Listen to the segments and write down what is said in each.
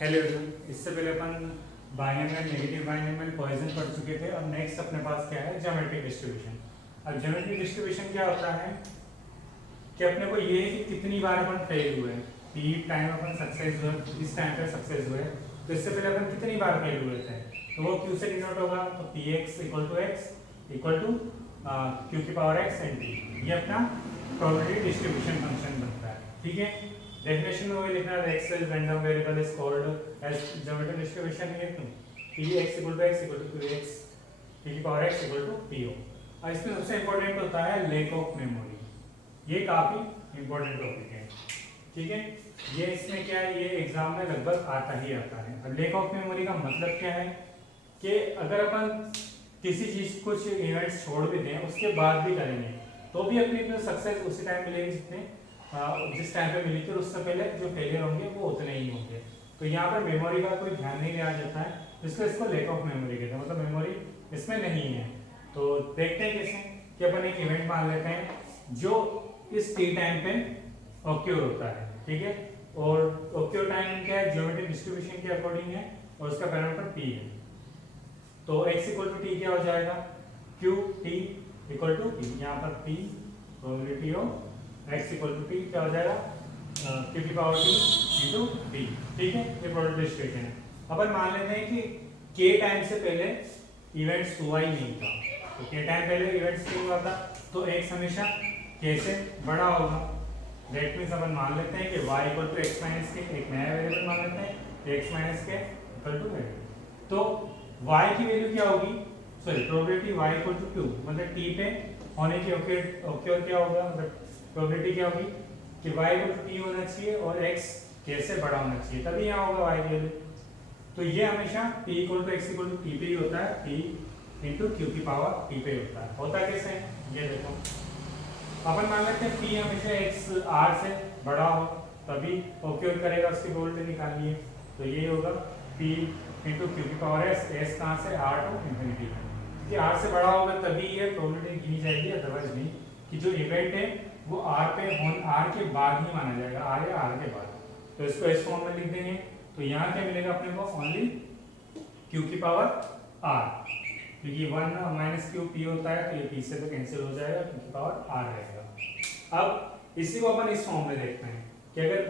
Hello everyone, इससे पहले अपन binomial negative binomial poison पढ़ चुके थे। अब नेक्स्ट अपने पास क्या है, ज्योमेट्रिक डिस्ट्रीब्यूशन। अब ज्योमेट्रिक डिस्ट्रीब्यूशन क्या होता है कि अपने को ये है कि कितनी बार अपन फेल हुए, पी टाइम अपन सक्सेस हुए, इस टाइम पे सक्सेस हुए, तो इससे पहले अपन कितनी बार फेल हुए थे, तो वो क्यू से डिनोट होगा। तो p x equal to q की पावर एक्स एंड टी, ये अपना प्रोबेबिलिटी डिस्ट्रीब्यूशन फंक्शन बनता है। ठीक है, डेफिनेशन में वही लिखना है, x is random variable is called as geometric distribution है तो px equal to x equal to qx p की power x equal to po। और इसमें सबसे इंपॉर्टेंट होता है लैक ऑफ मेमोरी, ये काफी इंपॉर्टेंट टॉपिक है। ठीक है, ये इसमें क्या है, ये एग्जाम में लगभग आता ही आता है। अब लैक ऑफ मेमोरी का मतलब क्या है कि अगर अपन किसी चीज कुछ इवेंट्स छोड़ भी दें, उसके बाद भी करेंगे तो भी अपनी सक्सेस उसी टाइम मिलेगी जितने जिस टाइम पे मिली थी, उससे पहले जो फेलियर होंगे वो उतने ही होंगे। तो यहाँ पर मेमोरी का कोई ध्यान नहीं दिया जाता है, इसलिए इसको लैक ऑफ मेमोरी कहते हैं, मतलब मेमोरी इसमें नहीं है। तो देखते हैं कैसे कि अपन एक इवेंट मान लेते हैं जो इस टी टाइम पे ऑक्योर होता है। ठीक है, और ऑक्योर टाइम क्या है, ज्योमेट्रिक डिस्ट्रीब्यूशन के अकॉर्डिंग है और उसका पैरामीटर पी है। तो x इक्वल टू टी क्या हो जाएगा, q t equal to p, यहाँ पर p probability of x equal to t क्या हो जाएगा, क्यू की पावर टी इंटू टी। ठीक है, ये प्रोबेबिलिटी डिस्ट्रीब्यूशन है। अपन मान लेते हैं कि k टाइम से पहले इवेंट्स हुआ ही नहीं था, तो k टाइम पहले इवेंट्स नहीं हुआ था, तो x हमेशा k से बड़ा होगा। दैट मींस अपन मान लेते हैं कि y equal to x minus k, एक नया वेरिएबल मान लेते हैं x minus k equal to variable. तो y की वैल्यू क्या होगी, sorry probability y equal to q, मतलब t पे होने की ओक्योर क्या होगा, मतलब प्रोबेबिलिटी क्या होगी कि y इक्वल टू t होना चाहिए और x k से बड़ा होना चाहिए, तभी यहाँ होगा y की वैल्यू। तो ये हमेशा p equal to x equal to t पे ही होता है, p इंटू q की पावर t पे होता है। होता कैसे है, ये देखो अपन मान लेते हैं p हमेशा x r से बड़ा हो तभी ओक्योर करेगा, उसकी प्रोबेबिलिटी निकालनी है। तो ये होगा p इंटू क्यू की पावर s, s कहाँ से r टू इंफिनिटी, क्योंकि r से बड़ा होगा तभी ये प्रोबेबिलिटी गिनी जाएगी, अदरवाइज नहीं। कि जो इवेंट है वो r पे r के बाद ही माना जाएगा, r या r के बाद। तो इसको इस फॉर्म में लिख देंगे, तो यहाँ क्या मिलेगा अपने को, ओनली q की पावर r, क्योंकि 1 माइनस क्यू p होता है, तो ये p से तो कैंसिल हो जाएगा, q की पावर r रहेगा। अब इसी को अपन इस फॉर्म में देखते हैं कि अगर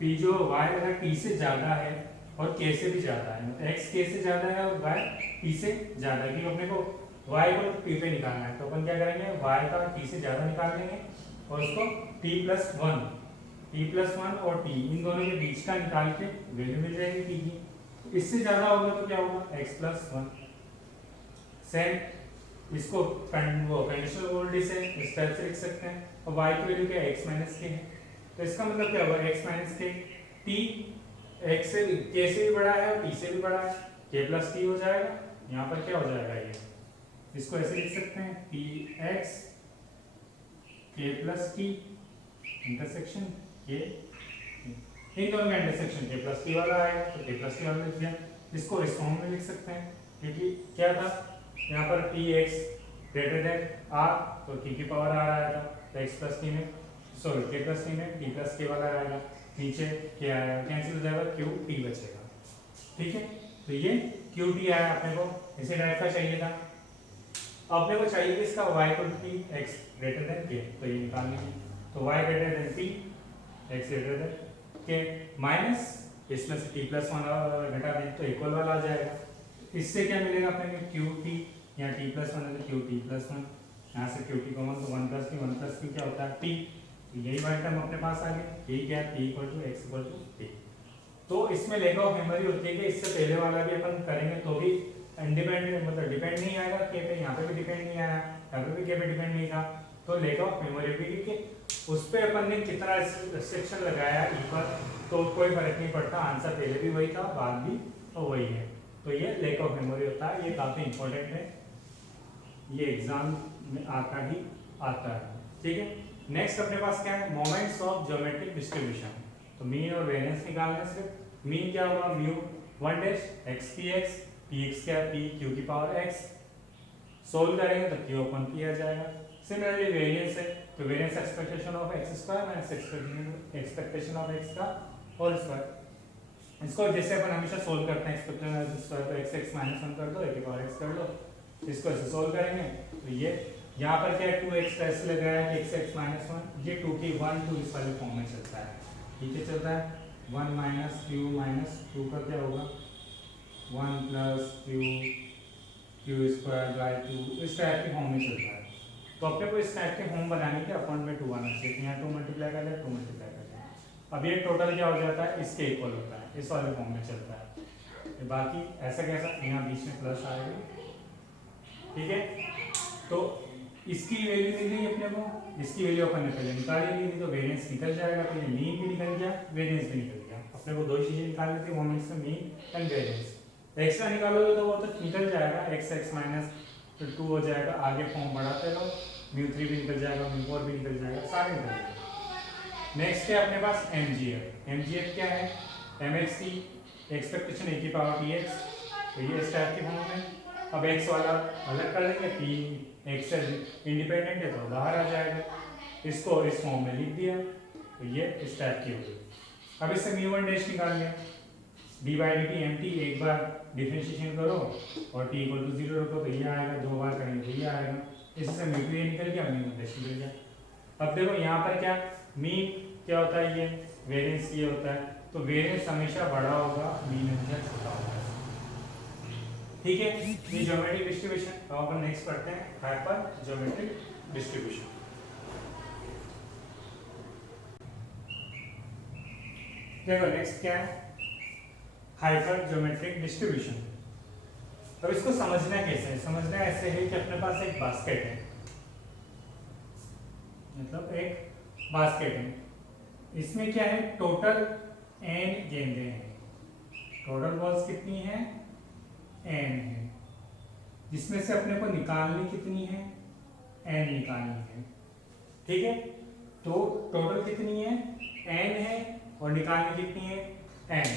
p जो y अगर t से ज्यादा है और k से भी ज्यादा है, मतलब x k से ज्यादा है और y p से ज्यादा है, क्योंकि अपने को y को p पे निकालना है, तो अपन क्या करेंगे, y का t से ज्यादा निकाल लेंगे और उसको t प्लस वन और t इन दोनों के बीच का निकाल के वैल्यू मिल जाएगी t की। इससे ज्यादा होगा तो क्या होगा, x प्लस वन। सेम इसको कंडीशनल प्रोबेबिलिटी से इस टाइप से लिख सकते हैं, और y की वैल्यू क्या है, x माइनस के है, तो इसका मतलब क्या होगा, x माइनस के, t x से k से भी बड़ा है और t से भी बड़ा है, k प्लस t हो जाएगा। यहाँ पर क्या हो जाएगा, ये इसको ऐसे लिख सकते हैं, p x k plus t intersection k, इन दोनों का इंटरसेक्शन k प्लस t वाला आएगा, तो k प्लस t वाला लिख दिया। इसको इस फॉर्म में लिख सकते हैं, क्योंकि क्या था यहाँ पर p x greater then r, तो t की पावर r आया था, तो x प्लस t में, सॉरी k प्लस t में t प्लस k वाला आएगा, नीचे क्या आएगा, कैंसिल हो जाएगा, q t बचेगा। ठीक है, तो ये q t आया, अपने को इसी टाइप का चाहिए था। अपने को चाहिए कि इसका y equal to t x greater than k, तो ये निकाल लीजिए, तो y greater than t x greater than k minus इसमें से t प्लस वन घटा दें तो इक्वल वाला आ जाएगा। इससे क्या मिलेगा अपने को, क्यू टी, यहाँ टी प्लस वन है तो क्यू टी प्लस वन, यहाँ से क्यू टी कॉमन तो वन प्लस टी क्या होता है टी, तो यही वाला टर्म अपने पास आ गया, टी क्या है, t equal to x equal to t. तो इसमें लैक ऑफ मेमोरी होती है कि इससे पहले वाला भी अपन करेंगे तो भी इंडिपेंडेंट, मतलब डिपेंड नहीं आएगा के पे, यहाँ पे भी डिपेंड नहीं आया, यहाँ पे भी के पे डिपेंड नहीं था, तो लैक ऑफ मेमोरी भी, क्योंकि उस पर अपन ने कितना रिस्ट्रिक्शन लगाया ई पर, तो कोई फर्क नहीं पड़ता, आंसर पहले भी वही था बाद भी तो वही है। तो ये लैक ऑफ मेमोरी होता है, ये काफी इंपॉर्टेंट है, ये एग्जाम में आता ही आता है। ठीक है, नेक्स्ट अपने पास क्या है, मोमेंट्स ऑफ ज्योमेट्रिक डिस्ट्रीब्यूशन। तो मीन और वेरिएंस निकालना है, सिर्फ मीन क्या होगा, mu one dash x P x, P x क्या है, पी क्यू की पावर एक्स, सोल्व करेंगे तो क्यू ओपन किया जाएगा। सिमिलरली वेरिएंस है, तो variance expectation of x square minus expectation of x का होल स्क्वायर। इसको जैसे अपन हमेशा सोल्व करते हैं, स्क्वायर को x माइनस 1 कर दो, एक और x कर लो, इसको ऐसे सोल्व करेंगे तो ये यहाँ पर क्या 2x का ऐसे लग रहा है कि x माइनस 1, ये 2 की 1 2 इस वाले फॉर्म में चलता है, ठीक है, चलता है 1 माइनस क्यू माइनस 2 का क्या होगा 1 प्लस क्यू स्क्वायर बाय 2, इस टाइप के फॉर्म में चलता है। तो अपने को इस टाइप के फॉर्म बनाने के अपॉइंट में 2 आना चाहिए, यहाँ 2 मल्टीप्लाई कर दिया 2 मल्टीप्लाई कर दिया, अब ये टोटल क्या हो जाता है इसके इक्वल होता है, इस वाले फॉर्म में चलता है। बाकी ऐसा कैसा यहाँ बीच में प्लस आएगा, ठीक है। तो इसकी वैल्यू मिल गई अपने को, इसकी वैल्यू अपन ने पहले निकाली ली थी, तो वेरिएंस निकल जाएगा, तो ये मीन भी निकल गया, वेरिएंस भी निकल गया। अपने को दो चीजें निकालनी थी, वो इसमें मीन एंड वेरिएंस। एक्स्ट्रा निकालोगे तो वो तो निकल जाएगा, x माइनस फिर 2 हो जाएगा, आगे फॉर्म बढ़ाते रहो, μ3 भी निकल जाएगा, μ4 भी निकल जाएगा, सारे निकल जाएंगे। नेक्स्ट है अपने पास mgf क्या है, mx की एक्सपेक्टेशन a की पावर dx, तो ये इस टाइप की फॉर्म में। अब x वाला अलग कर देंगे, p x से इंडिपेंडेंट है तो बाहर आ जाएगा, इसको इस फॉर्म में लिख दिया, तो ये इस टाइप की होगी। अब इससे μ1 डैश निकाल लिया, d/dt mt एक बार डिफरेंशिएशन करो और t इक्वल टू 0 रखो, तो ये आएगा, दो बार करेंगे तो ये आएगा, इससे μ2 ये निकल गया, μ1 डैश निकल गया। अब देखो यहाँ पर क्या मीन क्या होता है, ये वेरिएंस ये होता है, तो वेरिएंस हमेशा बड़ा होगा, मीन हमेशा छोटा होगा, ठीक है। ये ज्योमेट्रिक डिस्ट्रीब्यूशन। अब अपन नेक्स्ट पढ़ते हैं हाइपर ज्योमेट्रिक डिस्ट्रीब्यूशन। देखो नेक्स्ट क्या है, हाइपर ज्योमेट्रिक डिस्ट्रीब्यूशन। अब इसको समझना कैसे है, समझना ऐसे है कि अपने पास एक बास्केट है, मतलब एक बास्केट है, इसमें क्या है टोटल n गेंदें हैं, टोटल बॉल्स कितनी है n है, जिसमें से अपने को निकालनी कितनी है n निकालनी है, ठीक है। तो टोटल कितनी है n है और निकालनी कितनी है n,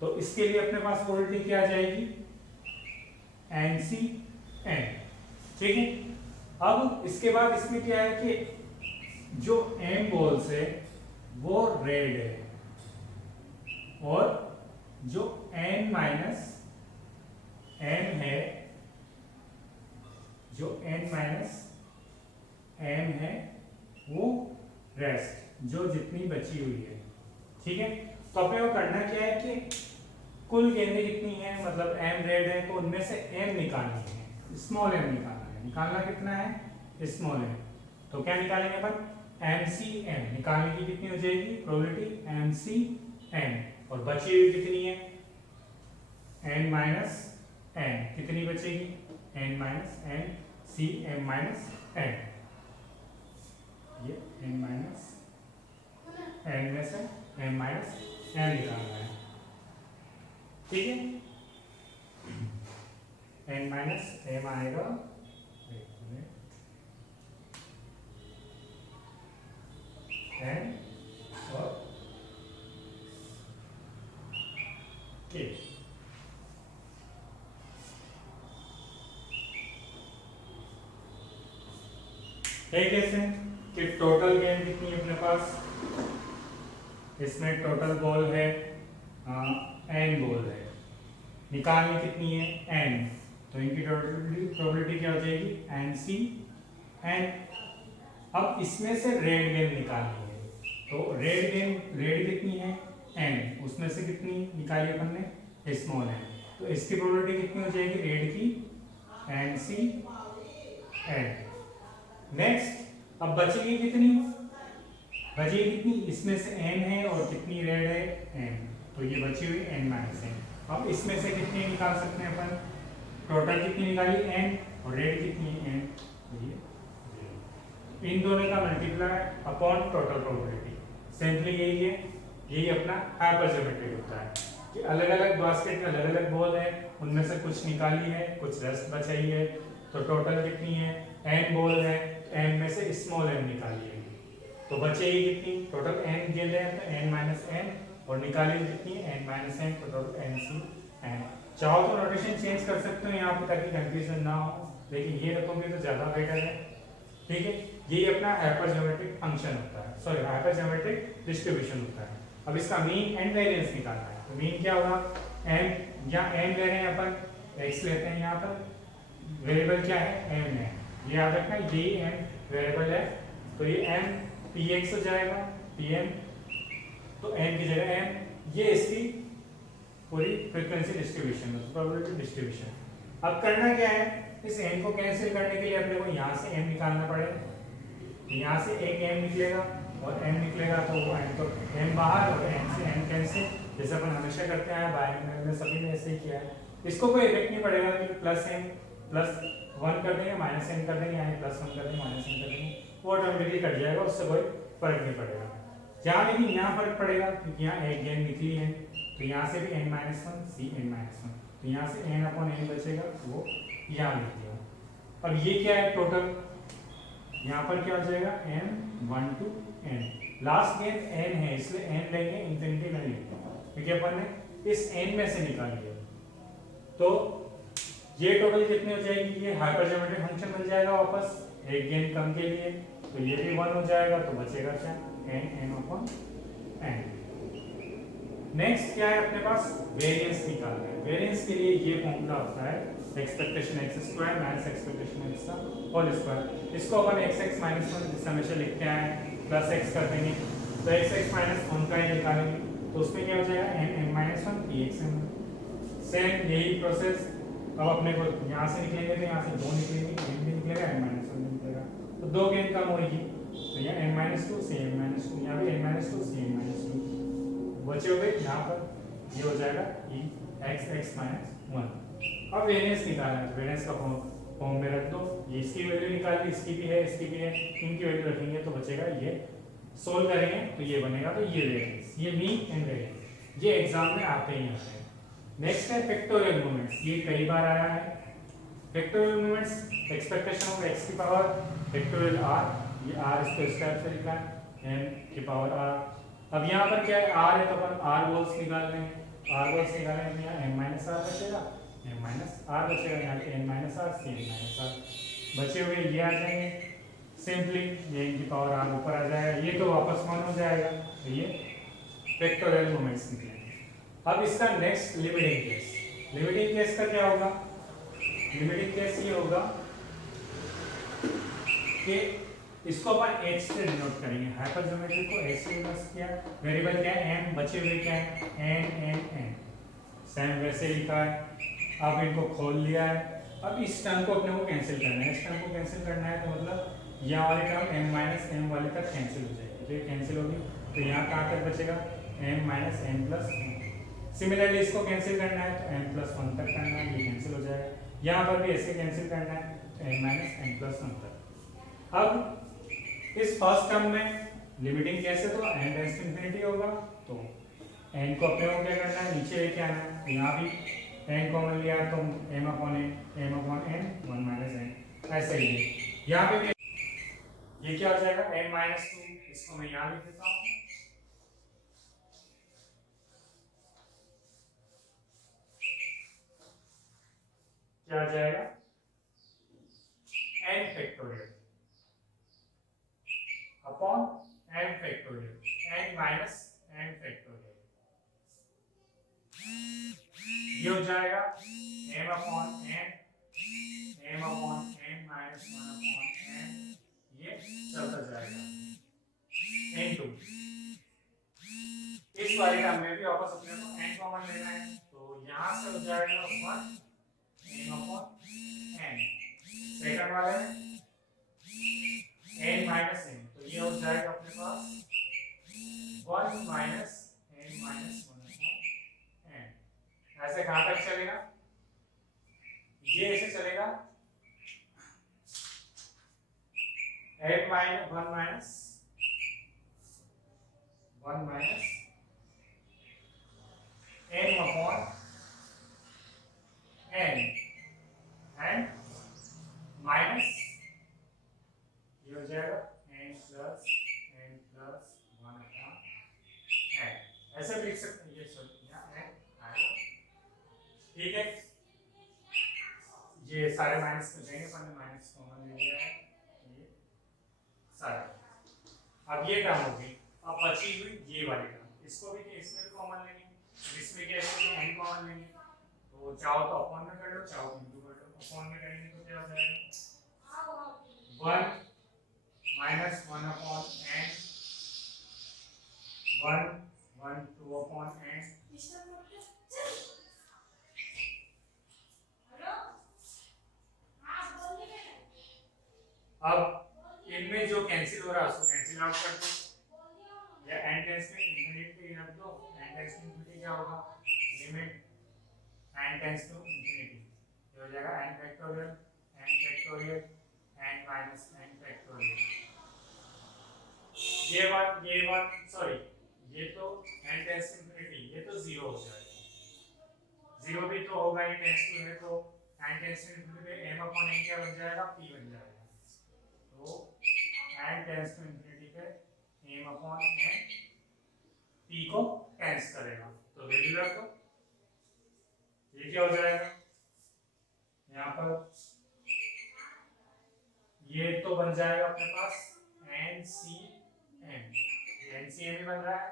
तो इसके लिए अपने पास प्रोबेबिलिटी क्या आ जाएगी NC_n, ठीक है। अब इसके बाद इसमें क्या है कि जो m बॉल्स है वो रेड है और जो n माइनस m है, जो n माइनस m है वो रेस्ट, जो जितनी बची हुई है, ठीक है। तो अपने को करना क्या है कि कुल गेंदें कितनी है, मतलब m रेड है, तो उनमें से m निकालनी है, स्मॉल m निकालना है, निकालना कितना है स्मॉल m, तो क्या निकालेंगे अपन MCM, निकालने की कितनी हो जाएगी प्रोबेबिलिटी MCM, और बची हुई कितनी है n माइनस n, कितनी बचेगी n minus n CM minus n, ये n माइनस n में से m माइनस n निकालना है, ठीक है। n माइनस m आएगा, n और k, कैसे कि टोटल गेंद कितनी है अपने पास, इसमें टोटल बॉल है n बॉल है, निकालनी कितनी है n, तो इनकी प्रोबेबिलिटी क्या हो जाएगी NC_n। अब इसमें से रेड गेंद निकालनी है, तो रेड कितनी है n, उसमें से कितनी निकाली अपन ने स्मॉल n, तो इसकी प्रोबेबिलिटी कितनी हो जाएगी रेड की NC_n। नेक्स्ट अब बचेगी कितनी, बचेगी कितनी, इसमें से n है और कितनी रेड है n, तो ये बची हुई n माइनस n। अब इसमें से कितनी निकाल सकते हैं अपन, टोटल कितनी निकाली n और रेड कितनी n, तो ये इन दोनों का multiply upon total probability, simply यही है, यही अपना हाइपर ज्योमेट्रिक होता है कि अलग अलग बास्केट में अलग अलग बॉल है, उनमें से कुछ निकाली है कुछ रेस्ट बचाई है, तो टोटल कितनी है n बॉल है, n में से स्मॉल n निकाली है, तो बचेगी कितनी टोटल n गेंदें हैं तो n माइनस n, और निकाली कितनी n माइनस n, तो टोटल NC_n। चाहो तो नोटेशन चेंज कर सकते हो यहाँ पे ताकि कंफ्यूजन ना हो, लेकिन ये रखोगे तो ज्यादा बेटर है, ठीक है। यही अपना हाइपर ज्योमेट्रिक फंक्शन होता है, सॉरी हाइपर ज्योमेट्रिक डिस्ट्रीब्यूशन होता है। अब इसका मीन एंड वेरिएंस निकालना है, तो मीन क्या होगा, एम, यहाँ एम ले रहे हैं अपन, एक्स लेते हैं, यहाँ पर वेरिएबल क्या है, एम है, ये याद रखना, ये एम वेरिएबल है, तो ये एम पी एक्स हो जाएगा, पी एम, तो एम की जगह एम, ये इसकी पूरी फ्रीक्वेंसी डिस्ट्रीब्यूशन, प्रोबेबिलिटी डिस्ट्रीब्यूशन। अब करना क्या है, इस एम को कैंसिल करने के लिए अपने को यहाँ से एम निकालना पड़ेगा, यहाँ से एक एम निकलेगा और एम निकलेगा, तो वो एम, तो एम बाहर और एम से एम कैंसिल, जैसे अपन हमेशा करते हैं, बायनोमियल में सभी ने ऐसे ही किया है। इसको कोई इफेक्ट नहीं पड़ेगा कि प्लस एम प्लस वन कर देंगे, माइनस एम कर देंगे, यहाँ प्लस वन कर देंगे, माइनस एम कर देंगे, वो ऑटोमेटिकली कट जाएगा, उससे कोई फर्क नहीं पड़ेगा। जहाँ लेकिन यहाँ फर्क पड़ेगा, क्योंकि यहाँ एक एन निकली है, तो यहाँ से भी n minus one, c n minus one, तो यहाँ से एन अपॉन एन बचेगा, वो यहाँ लिख दिया। अब ये क्या है टोटल, यहाँ पर क्या हो जाएगा, m 1 to n, last gain n है इसलिए n लेंगे, इंफिनिटी नहीं लेंगे, क्योंकि अपन ने इस n में से निकाल लिया। तो ये टोटल कितनी हो जाएगी, ये हाइपरजोमेट्रिक फंक्शन मिल जाएगा वापस, एक गेन कम के लिए, तो ये भी 1 हो जाएगा, तो बचेगा क्या, n। नेक्स्ट क्या है अपने पास, वेरिएंस निकालना है। वेरिएंस के लिए ये फॉर्मूला होता है expectation x square minus expectation x का होल स्क्वायर। इसको अपन x माइनस वन जिस हमेशा लिखते हैं प्लस x कर देंगे, तो x माइनस वन का ही निकालेंगे, तो उसमें क्या हो जाएगा, n minus one p x m. Same यही प्रोसेस, अब अपने को यहाँ से निकलेंगे तो यहाँ से दो निकलेंगे, n भी निकलेगा, n माइनस वन भी निकलेगा, तो दो गेन कम होगी, तो यहाँ n माइनस टू सी n माइनस टू, यहाँ भी n माइनस टू सी n माइनस टू, बचे हुए यहाँ पर ये हो जाएगा e x माइनस वन। अब वेरिएंस निकालना है, वेरिएंस का फॉर्म में रख दो, ये इसकी वैल्यू निकाल दी, इसकी भी है, इसकी भी है, इनकी वैल्यू रखेंगे तो बचेगा, ये सोल्व करेंगे तो ये बनेगा, तो ये वेरिएंस, ये मीन एंड वेरिएंस, ये एग्जाम में आते ही आते हैं। नेक्स्ट है फैक्टोरियल मूवमेंट्स, ये कई बार आया है। Factorial movements, expectation of x की पावर फैक्टोरियल r, ये r इसको इस टाइप से लिखा है n की पावर r। अब यहाँ पर क्या है, r है तो अपन r वोल्स निकाल लेंगे, r वोल्स निकालेंगे तो यहाँ n माइनस r बचेगा, m माइनस r बचेगा, यहाँ पे n minus r c n minus r बचे हुए ये आ जाएंगे, सिंपली ये n की पावर r ऊपर आ जाएगा, ये तो वापस 1 हो जाएगा, तो ये फैक्टोरियल मोमेंट्स निकलेंगे। अब इसका next limiting case, limiting case का क्या होगा, लिमिटिंग केस ये होगा कि इसको अपन h से डिनोट करेंगे, हाइपरजोमेट्री को h से डिनोट किया, वेरिएबल क्या है m, बचे हुए क्या है n, सेम वैसे लिखा है। अब इनको खोल लिया है, अब इस टर्म को अपने को कैंसिल करना है, इस टर्म को कैंसिल करना है, तो मतलब यहाँ वाली टर्म m माइनस एम वाले तक कैंसिल हो जाएगी, तो ये कैंसिल होगी, तो यहाँ कहाँ तक बचेगा, m minus m plus one. Similarly इसको कैंसिल करना है तो m प्लस वन तक करना है, ये कैंसिल हो जाएगा, यहाँ पर भी ऐसे कैंसिल करना है, m minus m plus one तक। अब इस फर्स्ट टर्म में लिमिटिंग कैसे, तो n टेंड्स टू इंफिनिटी होगा, तो n को अपने को क्या करना है, नीचे लेके आना है, यहाँ भी n कॉमन लिया तो m upon n 1 minus n, ऐसे ही यहाँ पे भी ये क्या हो जाएगा, n माइनस टू, इसको मैं यहाँ लिख देता हूँ, क्या आ जाएगा, n factorial upon n factorial, n minus n factorial, ये हो जाएगा m upon n minus one upon n, ये चलता जाएगा n2। इस वाले टर्म में भी वापस अपने को n कॉमन लेना है, तो यहाँ से हो जाएगा 1 m अपॉन n, सेकंड वाले में n माइनस n, तो ये हो जाएगा अपने पास 1 minus n minus one upon n। ऐसे कहाँ तक चलेगा, ये ऐसे चलेगा n minus one minus n upon n and minus ये हो जाएगा n plus one upon n, ऐसे लिख सकते हैं, ये यहाँ n आएगा, ठीक है। ये सारे माइनस कर देंगे, अपन ने माइनस कॉमन ले लिया है, ये सारे। अब ये टर्म होगी, अब बची हुई ये वाली टर्म, इसको भी इसमें भी कॉमन लेंगे, इसमें क्या है n कॉमन लेंगे, तो चाहो तो अपॉन में कर लो, चाहो इंटू कर लो। अपॉन में करेंगे तो क्या हो जाएगा 1 minus 1 upon n, 1 1 2 upon n, अब इनमें जो कैंसिल हो रहा है उसको कैंसिल आउट कर दो, या n टेंस टू इंफिनिटी रख दो। n टेंस टू इंफिनिटी क्या होगा, limit n tends to infinity, ये हो जाएगा n factorial n minus n factorial. ये वन सॉरी, ये तो n टेंस टू इंफिनिटी, ये तो 0 हो जाएगा, 0 भी तो होगा, ये टेंस टू है तो n tends to infinity m upon n क्या बन जाएगा, p बन जाएगा। तो n टेंस टू इंफिनिटी पे m अपॉन n p को टेंस करेगा, तो वैल्यू रख दो, ये क्या हो जाएगा यहाँ पर, ये तो बन जाएगा अपने पास NCM, ये NCM ही बन रहा है,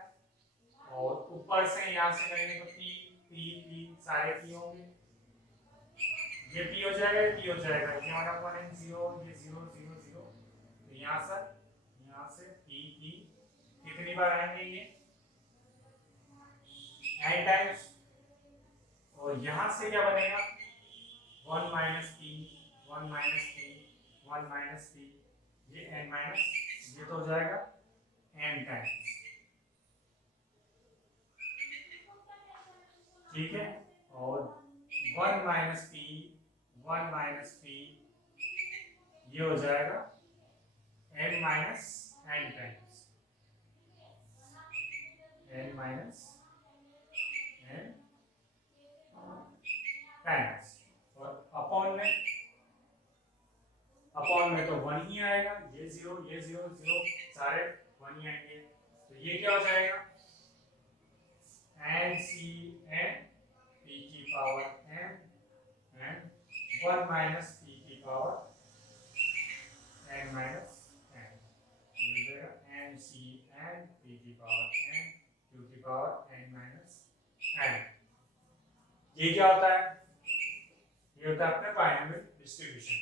और ऊपर से यहाँ से करेंगे तो P सारे P होंगे, ये P हो जाएगा, ये P हो जाएगा, ये 1 अपॉन n 0, ये 0 0 0, तो यहाँ से P कितनी बार आएंगे ये n टाइम्स, और यहाँ से क्या बनेगा 1 minus P 1 minus P 1 minus P, ये n माइनस, ये तो हो जाएगा m टाइम्स, ठीक है, और 1 माइनस P 1 माइनस P, ये हो जाएगा n minus n times, n minus n times, और अपॉन में तो 1 ही आएगा, ये 0 0 सारे 1 ही आएंगे, तो ये क्या हो जाएगा NCN p की power m and 1 minus p की पावर n माइनस n, ये हो जाएगा NCN p की पावर n q की पावर n माइनस n। ये क्या होता है, ये होता है अपने बायनोमियल डिस्ट्रीब्यूशन।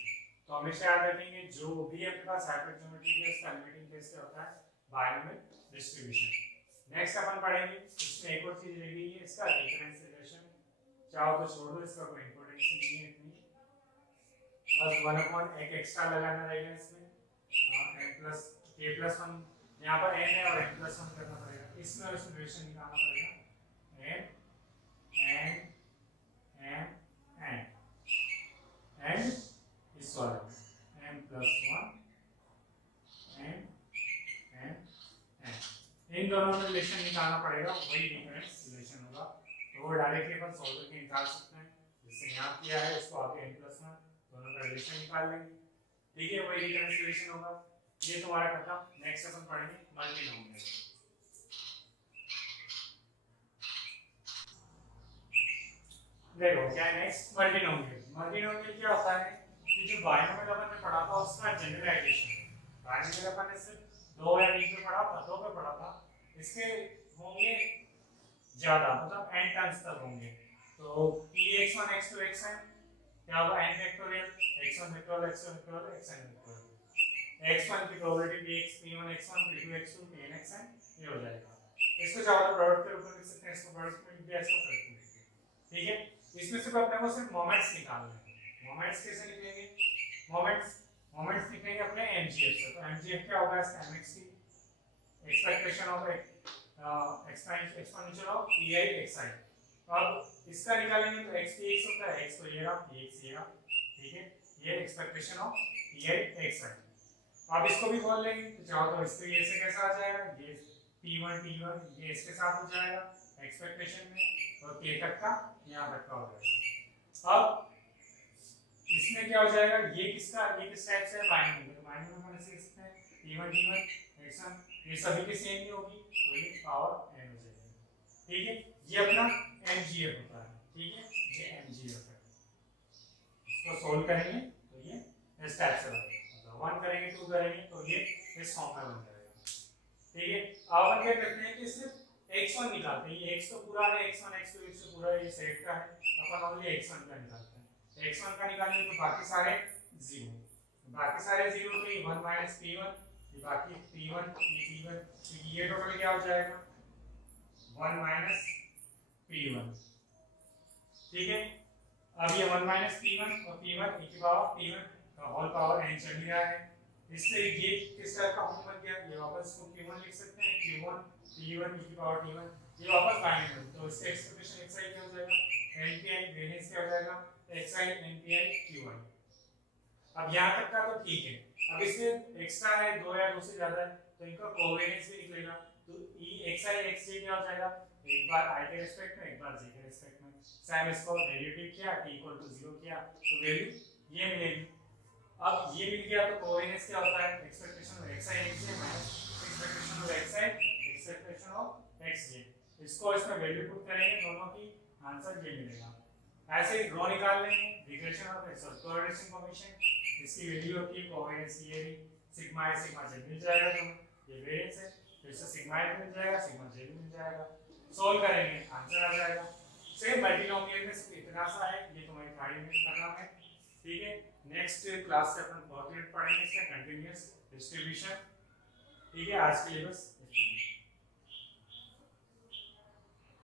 तो हमेशा याद रखेंगे जो भी अपने पास hybrid geometry case converting case से होता है बायनोमियल डिस्ट्रीब्यूशन। नेक्स्ट अपन पढ़ेंगे, इसमें एक और चीज रहेगी, इसका डिफरेंशिएशन, चाहो तो छोड़ दो, इसका कोई इंपॉर्टेंस नहीं है इतनी, बस 1 अपॉन एक एक्स्ट्रा लगाना रहेगा इसमें, n प्लस k प्लस 1, यहाँ पर n है और n प्लस 1 करना पड़ेगा, इसमें और इसमें रिलेशन निकालना पड़ेगा, n एंड इस वाले m प्लस 1 n इन दोनों में रिलेशन निकालना पड़ेगा, वही डिफरेंस रिलेशन होगा, तो वो डायरेक्टली अपन सॉल्व करके निकाल सकते हैं, जिससे यहाँ किया है इसको आगे n प्लस 1 दोनों का रिलेशन निकाल लेंगे, ठीक है, वही डिफरेंस रिलेशन होगा। ये तुम्हारा खत्म। नेक्स्ट अपन पढ़ेंगे मल्टीनोमियल। देखो क्या नेक्स्ट मल्टीनोमियल। मल्टीनोमियल क्या होता है कि जो बायनोमियल अपन ने पढ़ा था उसका जनरलाइजेशन, बायनोमियल अपन ने सिर्फ 2 या 3 पे पढ़ा था, 2 पे पढ़ा था, इसके होंगे ज्यादा, मतलब n टर्म्स तक होंगे, तो px1 x2 xn क्या होगा n factorial, x1 factorial x2 factorial xn factorial, x1 की probability px p1 x1 p2 x2 pn xn, ये हो जाएगा। इसको चाहो तो प्रोडक्ट के रूप में लिख सकते हैं, इसको प्रोडक्ट में भी ऐसा प्रोडक्ट में लिखते हैं, ठीक है। इसमें सिर्फ अपने को सिर्फ मोमेंट्स निकालने हैं। मोमेंट्स कैसे निकलेंगे, मोमेंट्स निकलेंगे अपने mgf से, तो mgf क्या होगा, इसका mx की expectation of exponential of pi xi, अब इसका निकालेंगे तो x px होता है, x तो ये रहा, px ये रहा, ठीक है, ये एक्सपेक्टेशन ऑफ pi xi। अब इसको भी खोल लेंगे, तो चाहो तो इसको ये से कैसा आ जाएगा, ये p1 ये इसके साथ हो जाएगा एक्सपेक्टेशन में, और k तक का यहाँ तक का हो जाएगा। अब इसमें क्या हो जाएगा, ये किस टाइप से है, बाइनोमियल, तो बाइनोमियल में से इसमें p1 x1 ये सभी की सेम ही होगी, तो ये पावर n हो जाएगी, ठीक है। ये अपना mgf होता है, ठीक है, ये mgf है। इसको सोल्व करेंगे तो ये इस टाइप से बनेगा, 1 करेंगे 2 करेंगे तो ये इस फॉर्म में बन जाएगा, ठीक है। अब अपन क्या करते हैं कि सिर्फ x1 निकालते हैं, ये x तो पूरा है, x1 x2 x पूरा ये सेट का है, अपन ओनली x1 का निकालते हैं। x1 का निकालेंगे तो बाकी सारे 0, बाकी सारे 0 तो ये 1 माइनस p1, ये बाकी p1 p1, तो ये टोटल क्या हो जाएगा 1 माइनस p1। ठीक है, अब ये 1 माइनस p1 और p1 e की पावर p1 का होल पावर n चल गया है। इससे ये किस टाइप का फॉर्म बन गया, ये वापस को q1 लिख सकते हैं, q1 p1 e की पावर t1, ये वापस बाइनरी, तो इससे एक्सप्रेशन xi क्या हो जाएगा npi वेरिएंस क्या हो जाएगा xi npi q1। अब यहाँ तक का तो ठीक है। अब इसमें एक्स्ट्रा है 2 या 2 से ज्यादा है तो इनका कोवेरिएंस भी निकलेगा, तो e xi xj क्या हो जाएगा, एक बार i के रिस्पेक्ट में एक बार j के रिस्पेक्ट में, सैम इसको डेरिवेटिव किया t इक्वल टू 0 किया तो वैल्यू ये मिलेगी। अब ये मिल गया तो कोवेरिएंस क्या होता है expectation of xi xj minus expectation of xi expectation of xj, इसको इसमें वैल्यू पुट करेंगे दोनों की, आंसर ये मिलेगा। ऐसे ही ड्रॉ निकाल लेंगे रिग्रेशन ऑफ कोरिलेशन कोएफिशिएंट, इसकी वैल्यू होती है कोवेरिएंस ये सिग्मा है, सिग्मा z मिल जाएगा, तो ये वेरिएंस है, फिर से सिग्मा a मिल जाएगा, सिग्मा j मिल जाएगा, सॉल्व करेंगे आंसर आ जाएगा। सेम मल्टीनोमियल में सिर्फ इतना सा है, ये तुम्हारी 5 मिनट का काम है। ठीक है, नेक्स्ट क्लास से अपन कोऑर्डिनेट पढ़ेंगे इसका कंटीन्यूअस डिस्ट्रीब्यूशन। ठीक है, आज के लिए बस इतना ही।